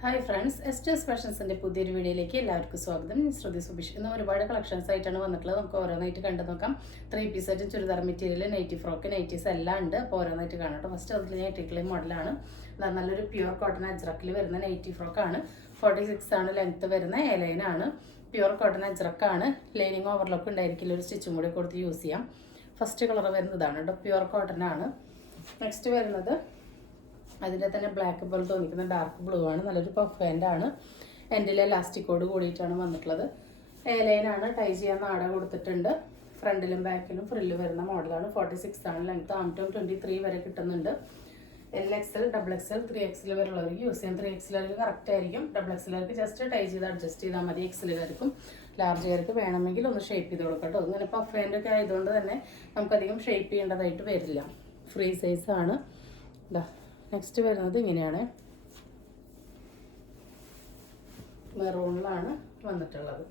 Hi friends, എസ്റ്റേഴ്സ് ഫാഷൻസിൻ്റെ പുതിയൊരു വീഡിയോയിലേക്ക് എല്ലാവർക്കും സ്വാഗതം. ഞാൻ ശ്രുതി സുബിഷ്. ഇന്ന് ഒരുപാട് കളക്ഷൻസ് ആയിട്ടാണ് വന്നിട്ടുള്ളത്. നമുക്ക് ഓരോന്നായിട്ട് കണ്ടു നോക്കാം. 3 പീസായിട്ട് churidar material, nightie frock, nighties എല്ലാം ഉണ്ട്. അപ്പോൾ ഓരോന്നായിട്ട് കാണാം കേട്ടോ. ഫസ്റ്റ് അതിൽ ഞാൻ ഇട്ടിട്ടുള്ള മോഡലാണ്. നല്ലൊരു പ്യുവർ കോട്ടൺ അജ്രക്കിൽ വരുന്ന നൈറ്റി ഫ്രോക്കാണ്. 46 ആണ് ലെങ്ത്ത് വരുന്ന. എലൈനാണ്. പ്യുവർ കോട്ടൺ അജ്രക്കാണ്. ലൈനിങ് ഓവർലോക്ക് ഉണ്ടായിരിക്കില്ല. ഒരു സ്റ്റിച്ചും കൂടി കൊടുത്ത് യൂസ് ചെയ്യാം. ഫസ്റ്റ് കളർ വരുന്നതാണ് കേട്ടോ. പ്യുവർ കോട്ടൺ ആണ്. നെക്സ്റ്റ് വരുന്നത് അതിൻ്റെ തന്നെ ബ്ലാക്ക് പോലെ തോന്നിക്കുന്ന ഡാർക്ക് ബ്ലൂ ആണ്. നല്ലൊരു പഫ് ഹാൻഡാണ്. എൻഡിലെ ലാസ്റ്റിക്കോട് കൂടിയിട്ടാണ് വന്നിട്ടുള്ളത്. എയർലൈനാണ്. ടൈ ചെയ്യാൻ നാട കൊടുത്തിട്ടുണ്ട്. ഫ്രണ്ടിലും ബാക്കിലും ഫ്രില്ല് വരുന്ന മോഡലാണ്. 46 ആണ് ലെങ്ത്. ആംറ്റോം 23 വരെ കിട്ടുന്നുണ്ട്. LXL, XXL, 3XL വരെയുള്ളവർക്ക് യൂസ് ചെയ്യാം. 3XLർക്ക് കറക്റ്റ് ആയിരിക്കും. XXLർക്ക് ജസ്റ്റ് ടൈ ചെയ്ത് അഡ്ജസ്റ്റ് ചെയ്താൽ മതി. XLകാർക്കും ലാർജുകാർക്ക് വേണമെങ്കിൽ ഒന്ന് ഷേപ്പ് ചെയ്ത് കൊടുക്കട്ടോ. ഇങ്ങനെ പഫ് ഹാൻഡൊക്കെ ആയതുകൊണ്ട് തന്നെ നമുക്കധികം ഷേപ്പ് ചെയ്യേണ്ടതായിട്ട് വരില്ല. ഫ്രീ സൈസാണ്. ഇതാ നെക്സ്റ്റ് വരുന്നത് ഇങ്ങനെയാണ്. മെറൂണിലാണ് വന്നിട്ടുള്ളത്.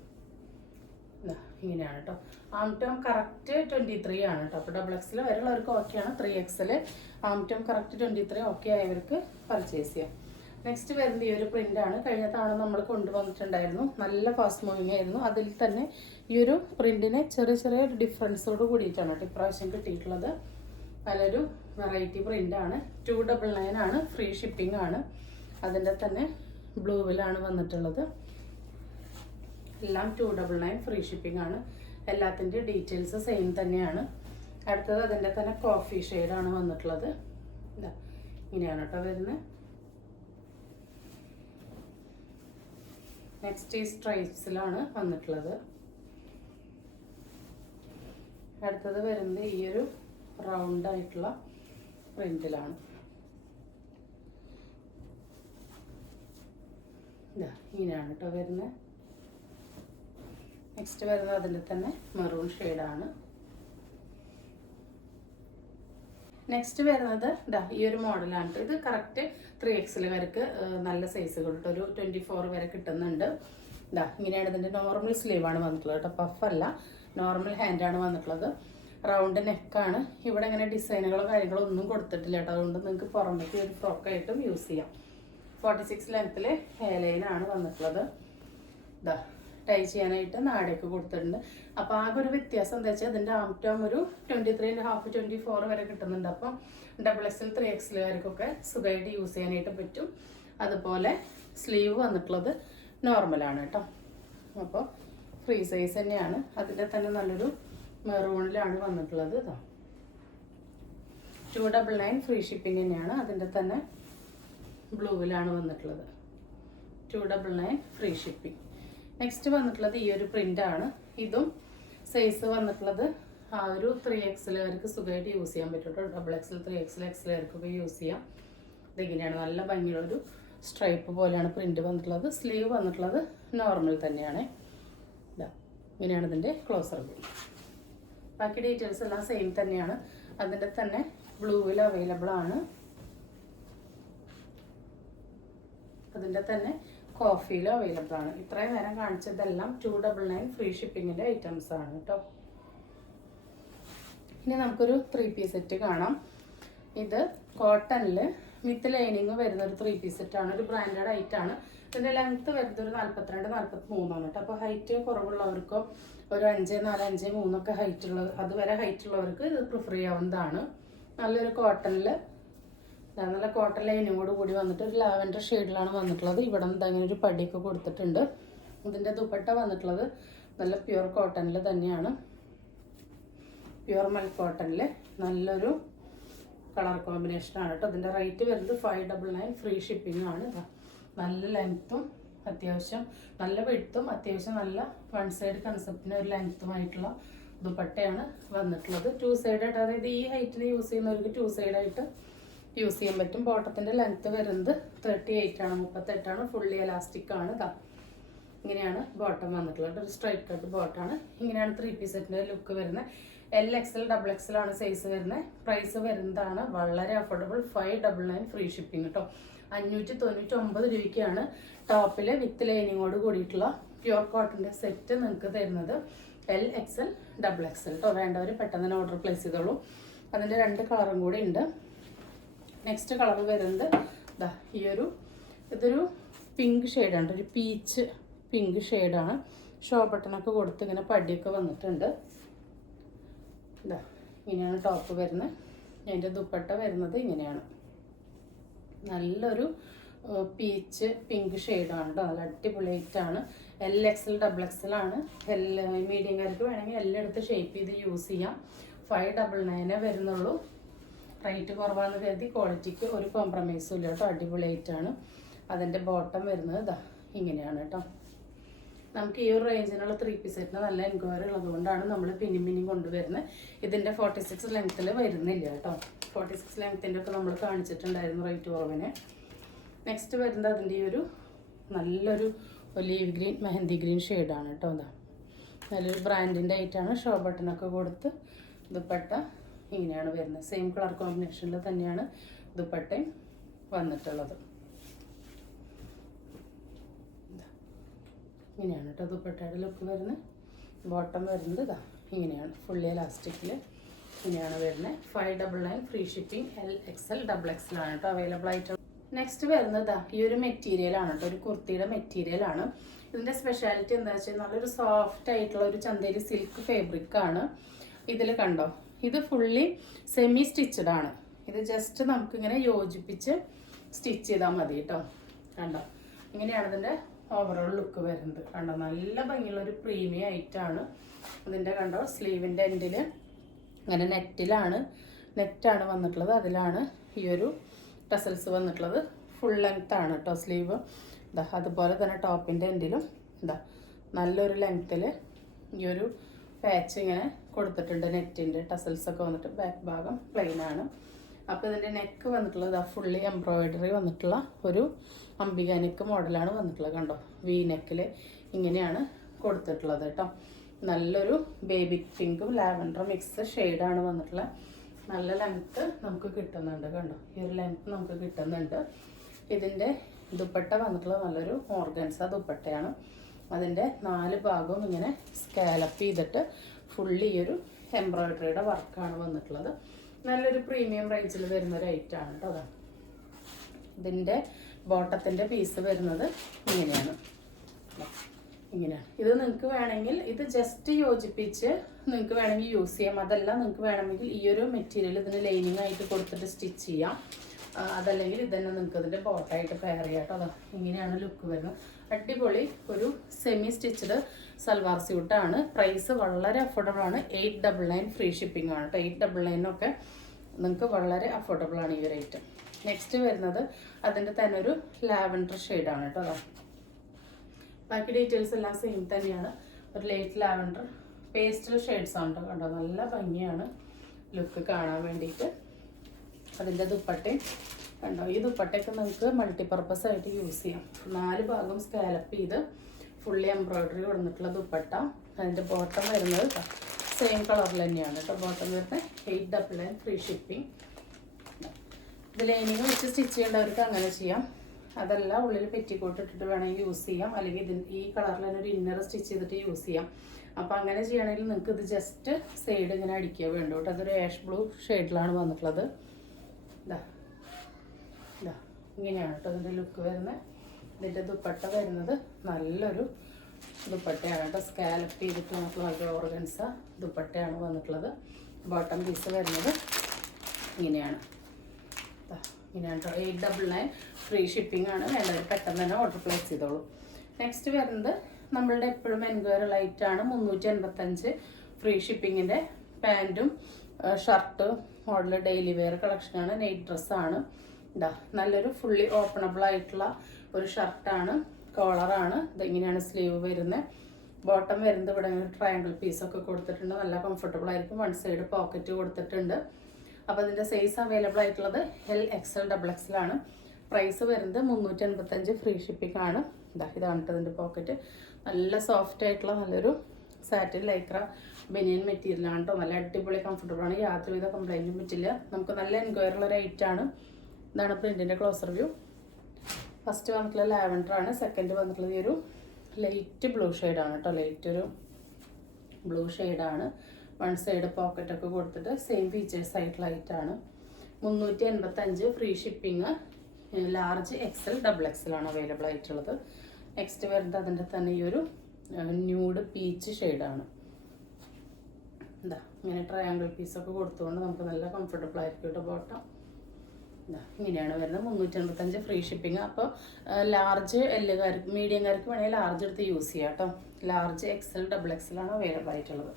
ഇങ്ങനെയാണ് കേട്ടോ. ആംറ്റോം കറക്റ്റ് 23 ആണ് കേട്ടോ. അപ്പോൾ XXL വരെയുള്ളവർക്ക് ഓക്കെയാണ്. 3XL ആംറ്റോം കറക്റ്റ് 23 ഓക്കെ ആയവർക്ക് പർച്ചേസ് ചെയ്യാം. നെക്സ്റ്റ് വരുന്നത് ഈ ഒരു പ്രിൻ്റാണ്. കഴിഞ്ഞ തവണ നമ്മൾ കൊണ്ടുവന്നിട്ടുണ്ടായിരുന്നു. നല്ല ഫാസ്റ്റ് മൂവിങ് ആയിരുന്നു. അതിൽ തന്നെ ഈ ഒരു പ്രിൻറ്റിനെ ചെറിയ ചെറിയ ഡിഫറൻസോട് കൂടിയിട്ടാണ് കേട്ടോ ഇപ്രാവശ്യം കിട്ടിയിട്ടുള്ളത്. നല്ലൊരു വെറൈറ്റി പ്രിൻ്റാണ്. 299 ആണ്. ഫ്രീ ഷിപ്പിംഗ് ആണ്. അതിൻ്റെ തന്നെ ബ്ലൂവിലാണ് വന്നിട്ടുള്ളത്. എല്ലാം 299 ഫ്രീ ഷിപ്പിംഗ് ആണ്. എല്ലാത്തിൻ്റെ ഡീറ്റെയിൽസ് സെയിം തന്നെയാണ്. അടുത്തത് അതിൻ്റെ തന്നെ കോഫി ഷെയ്ഡാണ് വന്നിട്ടുള്ളത്. ഇതാ ഇങ്ങനെയാണ് കേട്ടോ വരുന്നത്. നെക്സ്റ്റ് ഈ സ്ട്രൈപ്സിലാണ് വന്നിട്ടുള്ളത്. അടുത്തത് വരുന്നത് ഈ ഒരു റൗണ്ട് ആയിട്ടുള്ള പ്രിന്റിലാണ്. ഇങ്ങനെയാണ് കേട്ടോ വരുന്നത്. നെക്സ്റ്റ് വരുന്നത് അതിൻ്റെ തന്നെ മെറൂൺ ഷെയ്ഡാണ്. നെക്സ്റ്റ് വരുന്നത് ഈ ഒരു മോഡലാണ്. ഇത് കറക്റ്റ് 3XL വരെക്ക് നല്ല സൈസ് കൊടുത്തു. ഒരു 24 വരെ കിട്ടുന്നുണ്ട്. ഇങ്ങനെയാണ് ഇതിൻ്റെ നോർമൽ സ്ലീവാണ് വന്നിട്ടുള്ളത് കേട്ടോ. പഫല്ല, നോർമൽ ഹാൻഡാണ് വന്നിട്ടുള്ളത്. റൗണ്ട് നെക്കാണ്. ഇവിടെ ഇങ്ങനെ ഡിസൈനുകളോ കാര്യങ്ങളോ ഒന്നും കൊടുത്തിട്ടില്ല കേട്ടോ. അതുകൊണ്ട് നിങ്ങൾക്ക് പുറമേക്ക് ഒരു ഫ്രോക്കായിട്ടും യൂസ് ചെയ്യാം. 46 ലെങ്ത്തിൽ ഹെയർലൈനാണ് വന്നിട്ടുള്ളത്. ടൈ ചെയ്യാനായിട്ട് നാടയൊക്കെ കൊടുത്തിട്ടുണ്ട്. അപ്പോൾ ആകെ ഒരു വ്യത്യാസം എന്താ വെച്ചാൽ ഇതിൻ്റെ ആംറ്റോം ഒരു 23.5 24 വരെ കിട്ടുന്നുണ്ട്. അപ്പം XXL 3XLകാർക്കൊക്കെ സുഖമായിട്ട് യൂസ് ചെയ്യാനായിട്ട് പറ്റും. അതുപോലെ സ്ലീവ് വന്നിട്ടുള്ളത് നോർമലാണ് കേട്ടോ. അപ്പോൾ ഫ്രീ സൈസ് തന്നെയാണ്. അതിൻ്റെ തന്നെ നല്ലൊരു മെറൂണിലാണ് വന്നിട്ടുള്ളത്. 299 ഫ്രീ ഷിപ്പിംഗ് തന്നെയാണ്. അതിൻ്റെ തന്നെ ബ്ലൂവിലാണ് വന്നിട്ടുള്ളത്. 299 ഫ്രീ ഷിപ്പിംഗ്. നെക്സ്റ്റ് വന്നിട്ടുള്ളത് ഈ ഒരു പ്രിൻ്റാണ്. ഇതും സൈസ് വന്നിട്ടുള്ളത് ആ ഒരു 3XLകാർക്ക് സുഖമായിട്ട് യൂസ് ചെയ്യാൻ പറ്റും കേട്ടോ. XXL 3XL XLകാർക്കൊക്കെ യൂസ് ചെയ്യാം. ഇതിങ്ങനെയാണ്. നല്ല ഭംഗിയുള്ളൊരു സ്ട്രൈപ്പ് പോലെയാണ് പ്രിൻ്റ് വന്നിട്ടുള്ളത്. സ്ലീവ് വന്നിട്ടുള്ളത് നോർമൽ തന്നെയാണ്. ഇങ്ങനെയാണ് ഇതിൻ്റെ ക്ലോസർ വ്യൂ. ബാക്കി ഡീറ്റെയിൽസ് എല്ലാം സെയിം തന്നെയാണ്. അതിൻ്റെ തന്നെ ബ്ലൂവിൽ അവൈലബിൾ ആണ്. അതിൻ്റെ തന്നെ കോഫിയിലും അവൈലബിൾ ആണ്. ഇത്രയും നേരം കാണിച്ചതെല്ലാം 299 ഫ്രീ ഷിപ്പിങ്ങിൻ്റെ ഐറ്റംസ് ആണ് കേട്ടോ. ഇനി നമുക്കൊരു 3 പീസ് സെറ്റ് കാണാം. ഇത് കോട്ടണിൽ വിത്ത് ലൈനിങ് വരുന്ന ഒരു 3 പീസ് സെറ്റാണ്. ഒരു ബ്രാൻഡഡ് ഐറ്റാണ്. ഇതിൻ്റെ ലെങ്ത്ത് വരുന്നത് ഒരു 42 43 ആണ് കേട്ടോ. അപ്പോൾ ഹൈറ്റ് കുറവുള്ളവർക്കോ ഒരു 5 4 5 3 ഒക്കെ അതുവരെ ഹൈറ്റ് ഉള്ളവർക്ക് ഇത് പ്രിഫർ ചെയ്യാവുന്നതാണ്. നല്ലൊരു കോട്ടണിൽ നല്ല കോട്ടൺ ലൈനിങ്ങോട് കൂടി വന്നിട്ട് ഒരു ലാവൻഡർ ഷെയ്ഡിലാണ് വന്നിട്ടുള്ളത്. ഇവിടെ നിന്ന് അങ്ങനെ ഒരു പടിയൊക്കെ കൊടുത്തിട്ടുണ്ട്. ഇതിൻ്റെ ദുപ്പട്ട വന്നിട്ടുള്ളത് നല്ല പ്യുവർ കോട്ടണിൽ തന്നെയാണ്. പ്യുവർ മൽ കോട്ടണിൽ നല്ലൊരു കളർ കോമ്പിനേഷനാണ് കേട്ടോ. ഇതിൻ്റെ റേറ്റ് വരുന്നത് 599 ഫ്രീ ഷിപ്പിംഗ് ആണ്. നല്ല ലെങ്ത്തും അത്യാവശ്യം നല്ല വിഡ്ത്തും അത്യാവശ്യം നല്ല വൺ സൈഡ് കൺസെപ്റ്റിന് ഒരു ലെങ്ത്തുമായിട്ടുള്ള ദുപ്പട്ടയാണ് വന്നിട്ടുള്ളത്. 2 സൈഡായിട്ട്, അതായത് ഈ ഹൈറ്റിൽ യൂസ് ചെയ്യുന്നവർക്ക് 2 സൈഡായിട്ട് യൂസ് ചെയ്യാൻ പറ്റും. ബോട്ടത്തിൻ്റെ ലെങ്ത്ത് വരുന്നത് 38 ആണ്, 38 ആണ്. ഫുള്ളി എലാസ്റ്റിക് ആണ്. ഇങ്ങനെയാണ് ബോട്ടം വന്നിട്ടുള്ളത്. ഒരു സ്ട്രൈറ്റ് കട്ട് ബോട്ടാണ്. ഇങ്ങനെയാണ് 3 പീസ് സെറ്റിൻ്റെ ലുക്ക് വരുന്നത്. LXL XXL ആണ് സൈസ് വരുന്നത്. പ്രൈസ് വരുന്നതാണ് വളരെ അഫോർഡബിൾ. 599 ഫ്രീ ഷിപ്പിംഗ് കേട്ടോ. 599 രൂപയ്ക്കാണ് ടോപ്പിൽ വിത്ത് ലൈനിങ്ങോട് കൂടിയിട്ടുള്ള പ്യുവർ കോട്ടൻ്റെ സെറ്റ് നിങ്ങൾക്ക് തരുന്നത്. LXL XXL കേട്ടോ. വേണ്ടവർ പെട്ടെന്ന് തന്നെ ഓർഡർ പ്ലേസ് ചെയ്തോളൂ. അതിൻ്റെ 2 കളറും കൂടി ഉണ്ട്. നെക്സ്റ്റ് കളർ വരുന്നത് ഈ ഒരു ഇതൊരു പിങ്ക് ഷെയ്ഡാണ്, ഒരു പീച്ച് പിങ്ക് ഷെയ്ഡാണ്. ഷോ ബട്ടണൊക്കെ കൊടുത്ത് ഇങ്ങനെ പടിയൊക്കെ വന്നിട്ടുണ്ട്. ഇതാ ഇങ്ങനെയാണ് ടോപ്പ് വരുന്നത്. അതിൻ്റെ ദുപ്പട്ട വരുന്നത് ഇങ്ങനെയാണ്. നല്ലൊരു പീച്ച് പിങ്ക് ഷെയ്ഡാണ് കേട്ടോ. നല്ല അടിപൊളിയായിട്ടാണ്. XL XXL ആണ്. മീഡിയംകാർക്ക് വേണമെങ്കിൽ എല്ലാം എടുത്ത് ഷേപ്പ് ചെയ്ത് യൂസ് ചെയ്യാം. 599 വരുന്നുള്ളൂ. റേറ്റ് കുറവാണെന്ന് കരുതി ക്വാളിറ്റിക്ക് ഒരു കോംപ്രമൈസും ഇല്ല കേട്ടോ. അടിപൊളിയായിട്ടാണ്. അതിൻ്റെ ബോട്ടം വരുന്നത് ഇതാ ഇങ്ങനെയാണ് കേട്ടോ. നമുക്ക് ഈ ഒരു റേഞ്ചിനുള്ള 3 പീസ് സെറ്റിന് നല്ല എൻക്വയറി ഉള്ളതുകൊണ്ടാണ് നമ്മൾ പിന്നിയും കൊണ്ടുവരുന്നത്. ഇതിൻ്റെ 46 ലെങ്ത്തിൽ വരുന്നില്ല കേട്ടോ. 46 ലെങ്ത്തിൻ്റെ ഒക്കെ നമ്മൾ കാണിച്ചിട്ടുണ്ടായിരുന്നു റേറ്റ് കുറവിന്. നെക്സ്റ്റ് വരുന്നത് അതിൻ്റെ ഈ ഒരു നല്ലൊരു ഒലീവ് ഗ്രീൻ മെഹന്തി ഗ്രീൻ ഷെയ്ഡാണ് കേട്ടോ. അതാ നല്ലൊരു ബ്രാൻഡിൻ്റെ ആയിട്ടാണ്. ഷോ ബട്ടണൊക്കെ കൊടുത്ത് ദുപ്പട്ട ഇങ്ങനെയാണ് വരുന്നത്. സെയിം കളർ കോമ്പിനേഷനിൽ തന്നെയാണ് ദുപ്പട്ടയും വന്നിട്ടുള്ളത്. ഇങ്ങനെയാണ് കേട്ടോ ദുപ്പട്ടയുടെ ലുക്ക് വരുന്നത്. ബോട്ടം വരുന്നത് ഇതാ ഇങ്ങനെയാണ്. ഫുള്ളി എലാസ്റ്റിക്കിൽ ഇങ്ങനെയാണ് വരുന്നത്. 599 ഫ്രീ ഷിപ്പിംഗ്. XL XXL ആണ് കേട്ടോ അവൈലബിൾ ആയിട്ട്. നെക്സ്റ്റ് വരുന്നത് ഇതാ ഈ ഒരു മെറ്റീരിയലാണ് കേട്ടോ. ഒരു കുർത്തിയുടെ മെറ്റീരിയലാണ്. ഇതിൻ്റെ സ്പെഷ്യാലിറ്റി എന്താ വെച്ചാൽ നല്ലൊരു സോഫ്റ്റ് ആയിട്ടുള്ള ഒരു ചന്തേരി സിൽക്ക് ഫാബ്രിക്കാണ്. ഇതിൽ കണ്ടോ, ഇത് ഫുള്ളി സെമി സ്റ്റിച്ചഡ് ആണ്. ഇത് ജസ്റ്റ് നമുക്കിങ്ങനെ യോജിപ്പിച്ച് സ്റ്റിച്ച് ചെയ്താൽ മതി കേട്ടോ. കണ്ടോ, ഇങ്ങനെയാണ് ഇതിൻ്റെ ഓവറോൾ ലുക്ക് വരുന്നത്. കണ്ടോ, നല്ല ഭംഗിയുള്ള ഒരു പ്രീമിയം ആയിട്ടാണ്. ഇതിൻ്റെ കണ്ടോ സ്ലീവിൻ്റെ എൻഡിൽ അങ്ങനെ നെറ്റാണ് വന്നിട്ടുള്ളത്. അതിലാണ് ഈ ഒരു ടസൽസ് വന്നിട്ടുള്ളത്. ഫുൾ ലെങ്ത് ആണ് കേട്ടോ സ്ലീവ്. ഇതാ അതുപോലെ തന്നെ ടോപ്പിൻ്റെ എൻഡിലും ഇതാ നല്ലൊരു ലെങ്ത്തിൽ ഈ ഒരു പാച്ച് ഇങ്ങനെ കൊടുത്തിട്ടുണ്ട്. നെറ്റിൻ്റെ ടസൽസൊക്കെ വന്നിട്ട് ബാക്ക് ഭാഗം പ്ലെയിൻ ആണ്. അപ്പോൾ ഇതിൻ്റെ നെക്ക് വന്നിട്ടുള്ളത് ഇതാ ഫുള്ളി എംബ്രോയിഡറി വന്നിട്ടുള്ള ഒരു അംബിക നെക്ക് മോഡലാണ് വന്നിട്ടുള്ളത്. കണ്ടോ, വി നെക്കിൽ ഇങ്ങനെയാണ് കൊടുത്തിട്ടുള്ളത് കേട്ടോ. നല്ലൊരു ബേബി പിങ്കും ലാവൻഡറും മിക്സ് ഷെയ്ഡാണ് വന്നിട്ടുള്ളത്. നല്ല ലെങ്ത്ത് നമുക്ക് കിട്ടുന്നുണ്ട്. കണ്ടോ, ഈ ഒരു ലെങ്ത്ത് നമുക്ക് കിട്ടുന്നുണ്ട്. ഇതിൻ്റെ ദുപ്പട്ട വന്നിട്ടുള്ളത് നല്ലൊരു ഓർഗൻസ ദുപ്പട്ടയാണ്. അതിൻ്റെ 4 ഭാഗവും ഇങ്ങനെ സ്കാലപ്പ് ചെയ്തിട്ട് ഫുള്ളി ഈ ഒരു എംബ്രോയിഡറിയുടെ വർക്കാണ് വന്നിട്ടുള്ളത്. നല്ലൊരു പ്രീമിയം റേഞ്ചിൽ വരുന്ന ഒരു ഐറ്റമാണ് കേട്ടോ. അതാണ് ഇതിൻ്റെ ബോട്ടത്തിൻ്റെ പീസ് വരുന്നത് ഇങ്ങനെയാണ്. ഇത് നിങ്ങൾക്ക് വേണമെങ്കിൽ ഇത് ജസ്റ്റ് യോജിപ്പിച്ച് നിങ്ങൾക്ക് വേണമെങ്കിൽ യൂസ് ചെയ്യാം. അതല്ല നിങ്ങൾക്ക് വേണമെങ്കിൽ ഈ ഒരു മെറ്റീരിയൽ ഇതിന് ലൈനിങ് ആയിട്ട് കൊടുത്തിട്ട് സ്റ്റിച്ച് ചെയ്യാം. അതല്ലെങ്കിൽ ഇതന്നെ നിങ്ങൾക്ക് ഇതിൻ്റെ ബോട്ടായിട്ട് പെയർ ചെയ്യാം കേട്ടോ. അതാ ഇങ്ങനെയാണ് ലുക്ക് വരുന്നത്. അടിപൊളി ഒരു സെമി സ്റ്റിച്ചഡ് സൽവാർ സ്യൂട്ടാണ്. പ്രൈസ് വളരെ അഫോർഡബിൾ ആണ്. 899 ഫ്രീ ഷിപ്പിംഗ് ആണ് കേട്ടോ. 899 നിങ്ങൾക്ക് വളരെ അഫോർഡബിൾ ആണ് ഈ ഒരു ഐറ്റം. നെക്സ്റ്റ് വരുന്നത് അതിൻ്റെ തന്നെ ഒരു ലാവൻഡർ ഷെയ്ഡാണ് കേട്ടോ. അതാ ബാക്കി ഡീറ്റെയിൽസ് എല്ലാം സെയിം തന്നെയാണ്. ഒരു ലൈറ്റ് ലാവൻഡർ പേസ്റ്റൽ ഷെയ്ഡ്സ് ആണ് കേട്ടോ. കണ്ടോ, നല്ല ഭംഗിയാണ് ലുക്ക് കാണാൻ വേണ്ടിയിട്ട്. അതിൻ്റെ ദുപ്പട്ടയും കണ്ടോ, ഈ ദുപ്പട്ടയൊക്കെ നിങ്ങൾക്ക് മൾട്ടിപർപ്പസ് ആയിട്ട് യൂസ് ചെയ്യാം. 4 ഭാഗം സ്കാലപ്പ് ചെയ്ത് ഫുള്ളി എംബ്രോയിഡറി കൊടുത്തിട്ടുള്ള ദുപ്പട്ട. അതിൻ്റെ ബോട്ടം വരുന്നത് സെയിം കളറിൽ തന്നെയാണ് കേട്ടോ. ബോട്ടം വരുന്നത് 899 ഫ്രീ ഷിപ്പിംഗ്. ഇത് ലൈനിങ് വെച്ച് സ്റ്റിച്ച് ചെയ്യേണ്ടവർക്ക് അങ്ങനെ ചെയ്യാം. അതല്ല ഉള്ളിൽ പെറ്റിക്കോട്ട് ഇട്ടിട്ട് വേണമെങ്കിൽ യൂസ് ചെയ്യാം. അല്ലെങ്കിൽ ഈ കളറിൽ തന്നെ ഒരു ഇന്നർ സ്റ്റിച്ച് ചെയ്തിട്ട് യൂസ് ചെയ്യാം. അപ്പോൾ അങ്ങനെ ചെയ്യുകയാണെങ്കിൽ നിങ്ങൾക്ക് ഇത് ജസ്റ്റ് സൈഡ് ഇങ്ങനെ അടിക്കുക വേണ്ടു കേട്ടോ. അതൊരു ആഷ് ബ്ലൂ ഷെയ്ഡിലാണ് വന്നിട്ടുള്ളത്. ഇങ്ങനെയാണ് കേട്ടോ ഇതിൻ്റെ ലുക്ക് വരുന്നത്. ഇതിൻ്റെ ദുപ്പട്ട വരുന്നത് നല്ലൊരു ദുപ്പട്ടയാണ് കേട്ടോ. സ്കാലപ്പ് ചെയ്തിട്ട് നമുക്ക് നല്ല ഓർഗൻസ ദുപ്പട്ടയാണ് വന്നിട്ടുള്ളത്. ബോട്ടം പീസ് വരുന്നത് ഇങ്ങനെയാണ് കേട്ടോ. 899 ഫ്രീ ഷിപ്പിംഗ് ആണ്. വേണ്ടവർ പെട്ടെന്ന് തന്നെ ഓർഡർ പ്ലേസ് ചെയ്തോളൂ. നെക്സ്റ്റ് വരുന്നത് നമ്മളുടെ എപ്പോഴും എൻക്വയറി ലൈറ്റാണ്. 385 ഫ്രീ ഷിപ്പിങ്ങിൻ്റെ പാൻറ്റും ഷർട്ട് മോഡൽ ഡെയിലി വെയർ കളക്ഷനാണ്. നൈറ്റ് ഡ്രസ്സാണ്. ഇതാ നല്ലൊരു ഫുള്ളി ഓപ്പണബിൾ ആയിട്ടുള്ള ഒരു ഷർട്ടാണ്. കോളറാണ്. ഇതെങ്ങനെയാണ് സ്ലീവ് വരുന്നത്. ബോട്ടം വരുന്നത് ഇവിടെ ട്രയാങ്കിൾ പീസൊക്കെ കൊടുത്തിട്ടുണ്ട്. നല്ല കംഫർട്ടബിൾ ആയിരിക്കും. 1 സൈഡ് പോക്കറ്റ് കൊടുത്തിട്ടുണ്ട്. അപ്പോൾ ഇതിൻ്റെ സൈസ് അവൈലബിൾ ആയിട്ടുള്ളത് XL XXL ആണ്. പ്രൈസ് വരുന്നത് 385 ഫ്രീ ഷിപ്പിംഗ് ആണ്. ഇതാണ് ഇതിൻ്റെ പോക്കറ്റ്. നല്ല സോഫ്റ്റ് ആയിട്ടുള്ള നല്ലൊരു സാറ്റിൻ ലൈക്ര ബനിയൻ മെറ്റീരിയലാണ് കേട്ടോ. നല്ല അടിപൊളി കംഫർട്ടബിൾ ആണ്. യാതൊരുവിധ കംപ്ലൈൻറ്റും പറ്റില്ല. നമുക്ക് നല്ല എൻക്വയറി ഉള്ള ഒരു ഐറ്റാണ്. ഇതാണ് പ്രിൻറ്റിൻ്റെ ക്ലോസർ വ്യൂ. ഫസ്റ്റ് വന്നിട്ടുള്ള ലാവൻഡർ ആണ്. സെക്കൻഡ് വന്നിട്ടുള്ളത് ഈ ഒരു ലൈറ്റ് ബ്ലൂ ഷെയ്ഡാണ് കേട്ടോ. ലൈറ്റ് ഒരു ബ്ലൂ ഷെയ്ഡാണ്. 1 സൈഡ് പോക്കറ്റൊക്കെ കൊടുത്തിട്ട് സെയിം ഫീച്ചേഴ്സ് ആയിട്ടുള്ള ഐറ്റാണ്. 385 free shipping. Large XL double XL ആണ് അവൈലബിൾ ആയിട്ടുള്ളത്. നെക്സ്റ്റ് വരുന്നത് അതിൻ്റെ തന്നെ ഈ ഒരു ന്യൂഡ് പീച്ച് ഷെയ്ഡാണ്. എന്താ ഇങ്ങനെ ട്രയാങ്കിൾ പീസൊക്കെ കൊടുത്തുകൊണ്ട് നമുക്ക് നല്ല കംഫർട്ടബിൾ ആയിരിക്കും കേട്ടോ ബോട്ടം. ഇങ്ങനെയാണ് വരുന്നത്. 355 ഫ്രീ ഷിപ്പിംഗ്. അപ്പോൾ ലാർജ് എല്ലുകാർക്ക് മീഡിയംകാർക്ക് വേണമെങ്കിൽ ലാർജ് എടുത്ത് യൂസ് ചെയ്യാം കേട്ടോ. ലാർജ് എക്സൽ ഡബിൾ എക്സൽ ആണ് അവൈലബിൾ ആയിട്ടുള്ളത്.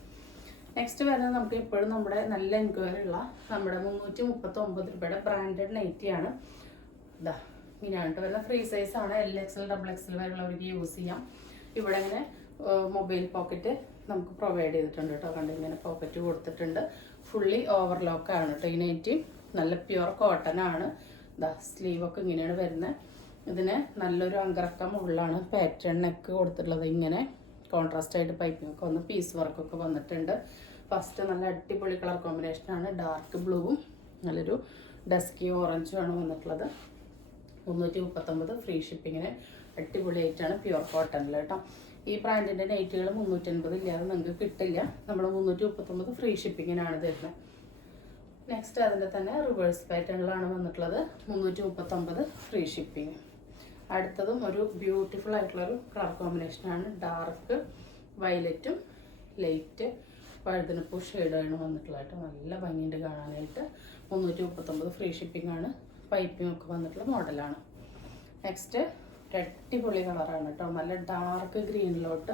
നെക്സ്റ്റ് വരുന്നത് നമുക്ക് എപ്പോഴും നമ്മുടെ നല്ല എൻക്വയറി ഉള്ള നമ്മുടെ 339 രൂപയുടെ ബ്രാൻഡഡ് നൈറ്റിയാണ്. ഇതാ ഇങ്ങനെയാണ് വരുന്നത്. ഫ്രീ സൈസ് ആണ്. LXL ഡബിൾ എക്സൽ വരെയുള്ളവർക്ക് യൂസ് ചെയ്യാം. ഇവിടെ ഇങ്ങനെ മൊബൈൽ പോക്കറ്റ് നമുക്ക് പ്രൊവൈഡ് ചെയ്തിട്ടുണ്ട് കേട്ടോ. കണ്ട് ഇങ്ങനെ പോക്കറ്റ് കൊടുത്തിട്ടുണ്ട്. ഫുള്ളി ഓവർലോക്കാണ് കേട്ടോ ഈ നൈറ്റി. നല്ല പ്യുവർ കോട്ടൺ ആണ്. ഇതാ സ്ലീവൊക്കെ ഇങ്ങനെയാണ് വരുന്നത്. ഇതിന് നല്ലൊരു അങ്കറക്കം ഉള്ളാണ് പാറ്റേൺ നെക്ക് കൊടുത്തിട്ടുള്ളത്. ഇങ്ങനെ കോൺട്രാസ്റ്റ് ആയിട്ട് പൈപ്പിംഗ് ഒക്കെ വന്ന് പീസ് വർക്കൊക്കെ വന്നിട്ടുണ്ട്. ഫസ്റ്റ് നല്ല അടിപൊളി കളർ കോമ്പിനേഷനാണ്. ഡാർക്ക് ബ്ലൂവും നല്ലൊരു ഡസ്കി ഓറഞ്ചും ആണ് വന്നിട്ടുള്ളത്. 339 ഫ്രീ ഷിപ്പിങ്ങിന് അടിപൊളിയായിട്ടാണ് പ്യുവർ കോട്ടണിൽ കേട്ടോ. ഈ ബ്രാൻഡിൻ്റെ നൈറ്റുകൾ 350 ഇല്ലാതെ നിങ്ങൾക്ക് കിട്ടില്ല. നമ്മൾ 339 ഫ്രീ ഷിപ്പിങ്ങിനാണ് തരുന്നത്. നെക്സ്റ്റ് അതിൻ്റെ തന്നെ റിവേഴ്സ് പാറ്റേണിലാണ് വന്നിട്ടുള്ളത്. 339 ഫ്രീ ഷിപ്പിങ്. അടുത്തതും ഒരു ബ്യൂട്ടിഫുൾ ആയിട്ടുള്ളൊരു കളർ കോമ്പിനേഷനാണ്. ഡാർക്ക് വയലറ്റും ലൈറ്റ് വഴുതനപ്പൂ ഷെയ്ഡാണ് വന്നിട്ടുള്ളത് കേട്ടോ. നല്ല ഭംഗിയുണ്ട് കാണാനായിട്ട്. 339 ഫ്രീ ഷിപ്പിംഗ് ആണ്. പൈപ്പിംഗ് ഒക്കെ വന്നിട്ടുള്ള മോഡലാണ്. നെക്സ്റ്റ് അടിപൊളി കളറാണ് കേട്ടോ. നല്ല ഡാർക്ക് ഗ്രീനിലോട്ട്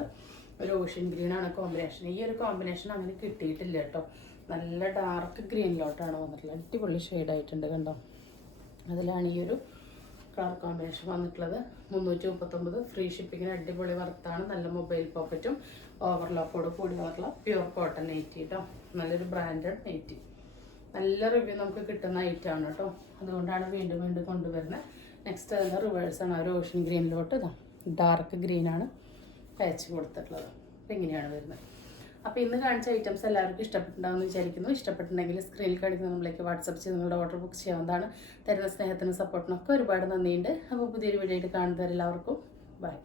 ഒരു ഓഷ്യൻ ഗ്രീനാണ് കോമ്പിനേഷൻ. ഈ ഒരു കോമ്പിനേഷൻ അങ്ങനെ കിട്ടിയിട്ടില്ല കേട്ടോ. നല്ല ഡാർക്ക് ഗ്രീനിലോട്ടാണ് വന്നിട്ടുള്ളത്. അടിപൊളി ഷെയ്ഡായിട്ടുണ്ട് കണ്ടോ. അതിലാണ് ഈ ഒരു കളർ കോമ്പിനേഷൻ വന്നിട്ടുള്ളത്. 339 ഫ്രീ ഷിപ്പിങ്ങിന് അടിപൊളി വർത്താണ്. നല്ല മൊബൈൽ പോക്കറ്റും ഓവർലോക്കോട് കൂടി വന്നിട്ടുള്ള പ്യുവർ കോട്ടൺ നൈറ്റി കേട്ടോ. നല്ലൊരു ബ്രാൻഡഡ് നൈറ്റി. നല്ല റിവ്യൂ നമുക്ക് കിട്ടുന്ന ഐറ്റമാണ് കേട്ടോ. അതുകൊണ്ടാണ് വീണ്ടും വീണ്ടും കൊണ്ടുവരുന്നത്. നെക്സ്റ്റ് അതിൻ്റെ റിവേഴ്സാണ്. ഒരു ഓഷ്യൻ ഗ്രീനിലോട്ട് ഇതാ ഡാർക്ക് ഗ്രീനാണ് പാച്ച് കൊടുത്തിട്ടുള്ളത്. അപ്പം ഇങ്ങനെയാണ് വരുന്നത്. അപ്പോൾ ഇന്ന് കാണിച്ച ഐറ്റംസ് എല്ലാവർക്കും ഇഷ്ടപ്പെട്ടുണ്ടാകുമെന്ന് വിചാരിക്കുന്നു. ഇഷ്ടപ്പെട്ടിട്ടുണ്ടെങ്കിൽ സ്ക്രീനിൽ കാണിക്കുന്ന നമ്മളിലേക്ക് വാട്സപ്പ് ചെയ്ത് നിങ്ങളുടെ ഓർഡർ ബുക്ക് ചെയ്യാവുന്നതാണ്. തരുന്ന സ്നേഹത്തിനും സപ്പോർട്ടിനൊക്കെ ഒരുപാട് നന്ദിയുണ്ട്. അപ്പോൾ പുതിയൊരു വീഡിയോ ആയിട്ട് കാണുന്നവരെല്ലാവർക്കും ബൈ.